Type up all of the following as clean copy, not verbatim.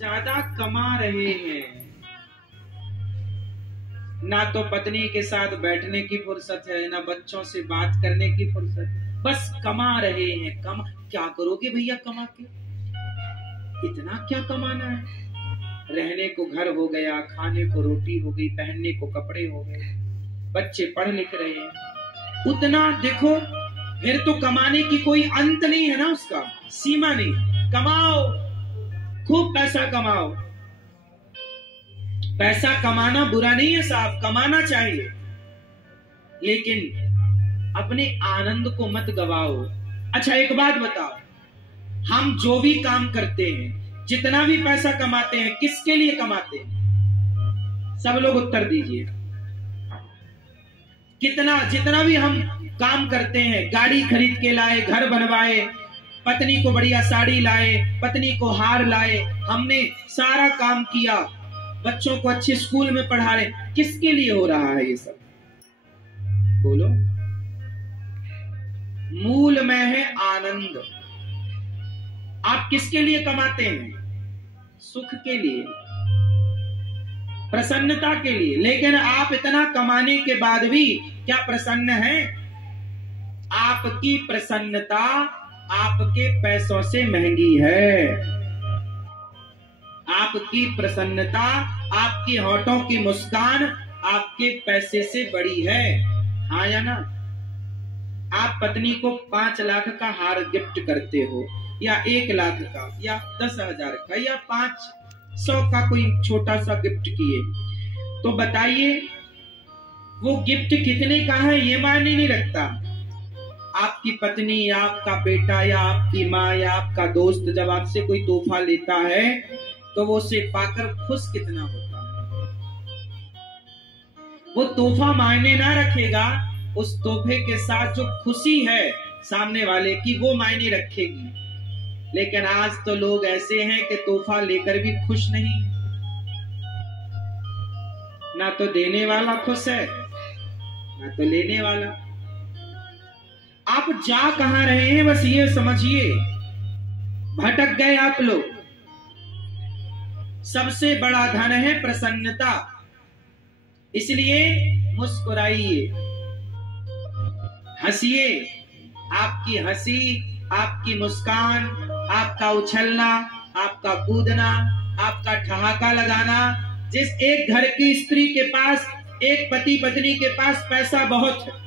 ज्यादा कमा रहे हैं, ना तो पत्नी के साथ बैठने की फुर्सत है, ना बच्चों से बात करने की फुर्सत है, बस कमा रहे हैं। क्या करोगे भैया कमा के? इतना क्या कमाना है? रहने को घर हो गया, खाने को रोटी हो गई, पहनने को कपड़े हो गए, बच्चे पढ़ लिख रहे हैं, उतना देखो। फिर तो कमाने की कोई अंत नहीं है ना, उसका सीमा नहीं। कमाओ, खूब पैसा कमाओ। पैसा कमाना बुरा नहीं है साहब, कमाना चाहिए, लेकिन अपने आनंद को मत गवाओ। अच्छा एक बात बताओ, हम जो भी काम करते हैं, जितना भी पैसा कमाते हैं, किसके लिए कमाते हैं? सब लोग उत्तर दीजिए। जितना भी हम काम करते हैं, गाड़ी खरीद के लाए, घर बनवाए, पत्नी को बढ़िया साड़ी लाए, पत्नी को हार लाए, हमने सारा काम किया, बच्चों को अच्छे स्कूल में पढ़ा रहे, किसके लिए हो रहा है ये सब? बोलो। मूल में है आनंद। आप किसके लिए कमाते हैं? सुख के लिए, प्रसन्नता के लिए। लेकिन आप इतना कमाने के बाद भी क्या प्रसन्न हैं? आपकी प्रसन्नता आपके पैसों से महंगी है। आपकी प्रसन्नता, आपकी होठों की मुस्कान आपके पैसे से बड़ी है। हाँ या ना? आप पत्नी को 5 लाख का हार गिफ्ट करते हो, या 1 लाख का, या 10,000 का, या 500 का कोई छोटा सा गिफ्ट किए, तो बताइए वो गिफ्ट कितने का है ये मायने नहीं रखता। आपकी पत्नी या आपका बेटा या आपकी माँ या आपका दोस्त जब आपसे कोई तोहफा लेता है तो वो उसे पाकर खुश कितना होता है। वो तोहफा मायने ना रखेगा, उस तोहफे के साथ जो खुशी है सामने वाले की वो मायने रखेगी। लेकिन आज तो लोग ऐसे हैं कि तोहफा लेकर भी खुश नहीं, ना तो देने वाला खुश है ना तो लेने वाला। आप जा कहां रहे हैं बस ये समझिए। भटक गए आप लोग। सबसे बड़ा धन है प्रसन्नता, इसलिए मुस्कुराइए, हंसिए। आपकी हंसी, आपकी मुस्कान, आपका उछलना, आपका कूदना, आपका ठहाका लगाना। जिस एक घर की स्त्री के पास, एक पति पत्नी के पास पैसा बहुत है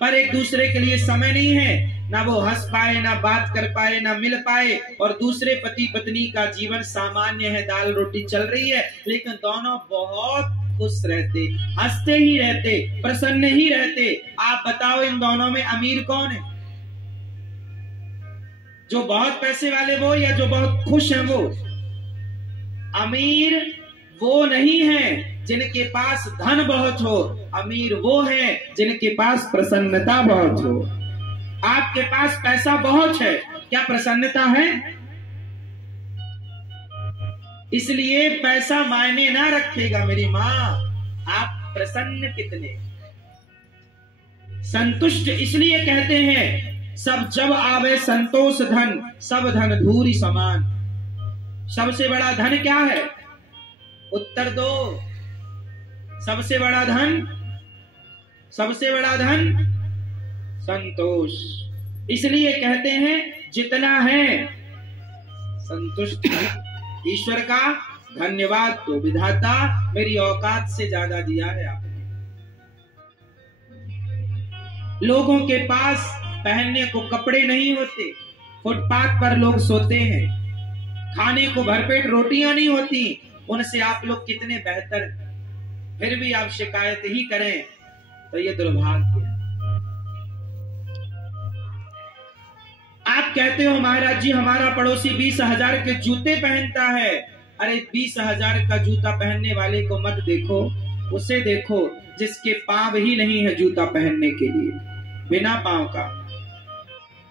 पर एक दूसरे के लिए समय नहीं है, ना वो हंस पाए, ना बात कर पाए, ना मिल पाए, और दूसरे पति पत्नी का जीवन सामान्य है, दाल रोटी चल रही है, लेकिन दोनों बहुत खुश रहते, हंसते ही रहते, प्रसन्न ही रहते। आप बताओ इन दोनों में अमीर कौन है? जो बहुत पैसे वाले वो, या जो बहुत खुश है वो? अमीर वो नहीं है जिनके पास धन बहुत हो, अमीर वो है जिनके पास प्रसन्नता बहुत हो। आपके पास पैसा बहुत है, क्या प्रसन्नता है? इसलिए पैसा मायने ना रखेगा मेरी माँ, आप प्रसन्न कितने, संतुष्ट। इसलिए कहते हैं सब जब आवे संतोष धन, सब धन धूरी समान। सबसे बड़ा धन क्या है? उत्तर दो। सबसे बड़ा धन, सबसे बड़ा धन संतोष। इसलिए कहते हैं जितना है संतुष्ट ईश्वर का धन्यवाद तो विधाता मेरी औकात से ज्यादा दिया है आपने। लोगों के पास पहनने को कपड़े नहीं होते, फुटपाथ पर लोग सोते हैं, खाने को भरपेट रोटियां नहीं होती, उनसे आप लोग कितने बेहतर हैं, फिर भी आप शिकायत ही करें तो ये दुर्भाग्य है। आप कहते हो महाराज जी हमारा पड़ोसी 20,000 के जूते पहनता है। अरे 20,000 का जूता पहनने वाले को मत देखो, उसे देखो जिसके पांव ही नहीं है जूता पहनने के लिए, बिना पांव का।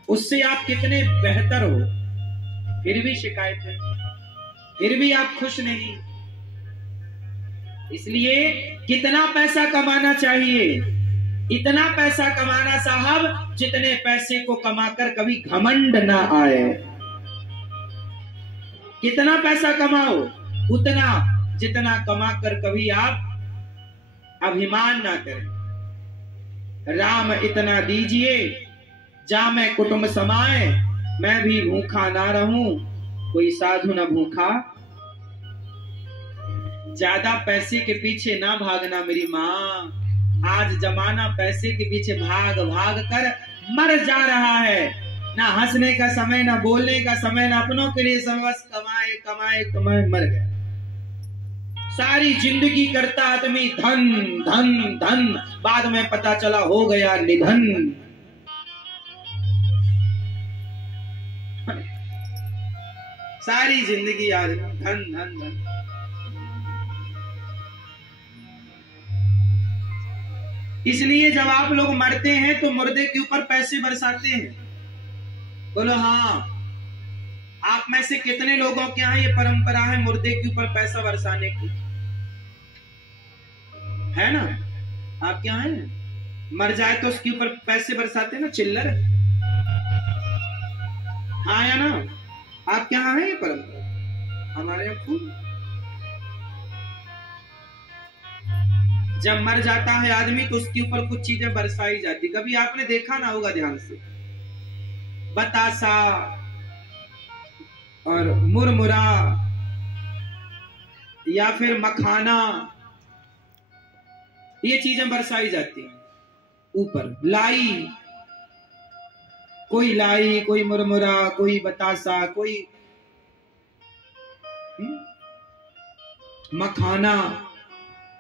उससे आप कितने बेहतर हो, फिर भी शिकायत है, फिर भी आप खुश नहीं। इसलिए कितना पैसा कमाना चाहिए? इतना पैसा कमाना साहब जितने पैसे को कमाकर कभी घमंड ना आए। कितना पैसा कमाओ, उतना जितना कमा कर कभी आप अभिमान ना करें। राम इतना दीजिए जामै कुटुंब समाए, मैं भी भूखा ना रहूं, कोई साधु न भूखा। ज्यादा पैसे के पीछे ना भागना मेरी माँ, आज जमाना पैसे के पीछे भाग भाग कर मर जा रहा है। ना हंसने का समय, ना बोलने का समय, ना अपनों के लिए समय, बस कमाए कमाए कमाए मर गए। सारी जिंदगी करता आदमी धन धन धन, बाद में पता चला हो गया निधन। सारी जिंदगी आदमी धन धन धन। इसलिए जब आप लोग मरते हैं तो मुर्दे के ऊपर पैसे बरसाते हैं। बोलो हाँ, आप में से कितने लोगों के यहाँ ये परंपरा है मुर्दे के ऊपर पैसा बरसाने की? है ना? आपके यहाँ है? मर जाए तो उसके ऊपर पैसे बरसाते ना, चिल्लर। हाँ या ना? आपके यहाँ है ये परंपरा? हमारे यहाँ खूब। जब मर जाता है आदमी तो उसके ऊपर कुछ चीजें बरसाई जाती। कभी आपने देखा ना होगा ध्यान से, बतासा और मुरमुरा या फिर मखाना, ये चीजें बरसाई जाती हैं ऊपर। लाई, कोई मुरमुरा, कोई बतासा, कोई मखाना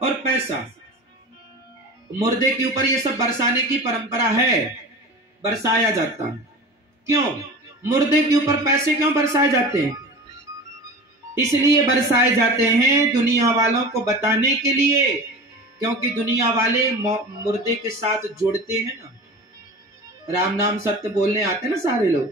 और पैसा। मुर्दे के ऊपर ये सब बरसाने की परंपरा है, बरसाया जाता है। क्यों मुर्दे के ऊपर पैसे क्यों बरसाए जाते हैं? इसलिए बरसाए जाते हैं दुनिया वालों को बताने के लिए, क्योंकि दुनिया वाले मुर्दे के साथ जुड़ते हैं ना। राम नाम सत्य बोलने आते ना सारे लोग,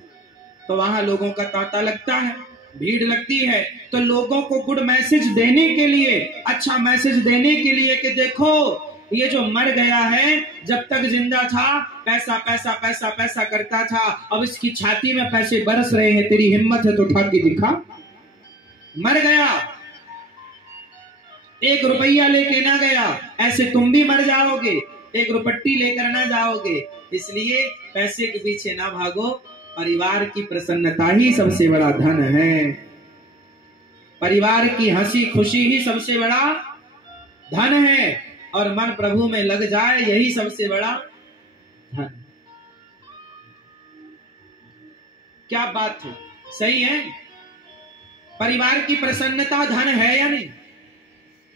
तो वहां लोगों का तांता लगता है, भीड़ लगती है। तो लोगों को गुड मैसेज देने के लिए, अच्छा मैसेज देने के लिए कि देखो ये जो मर गया है, जब तक जिंदा था पैसा पैसा पैसा पैसा करता था, अब इसकी छाती में पैसे बरस रहे हैं, तेरी हिम्मत है तो उठा के दिखा। मर गया, 1 रुपया लेके ना गया, ऐसे तुम भी मर जाओगे, 1 रुपट्टी लेकर ना जाओगे। इसलिए पैसे के पीछे ना भागो, परिवार की प्रसन्नता ही सबसे बड़ा धन है। परिवार की हंसी खुशी ही सबसे बड़ा धन है, और मन प्रभु में लग जाए यही सबसे बड़ा धन। क्या बात है? सही है? परिवार की प्रसन्नता धन है या नहीं?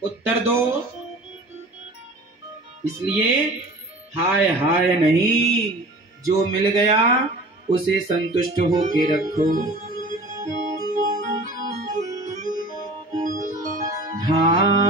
उत्तर दो। इसलिए हाय हाय नहीं, जो मिल गया उसे संतुष्ट होके रखो। हाँ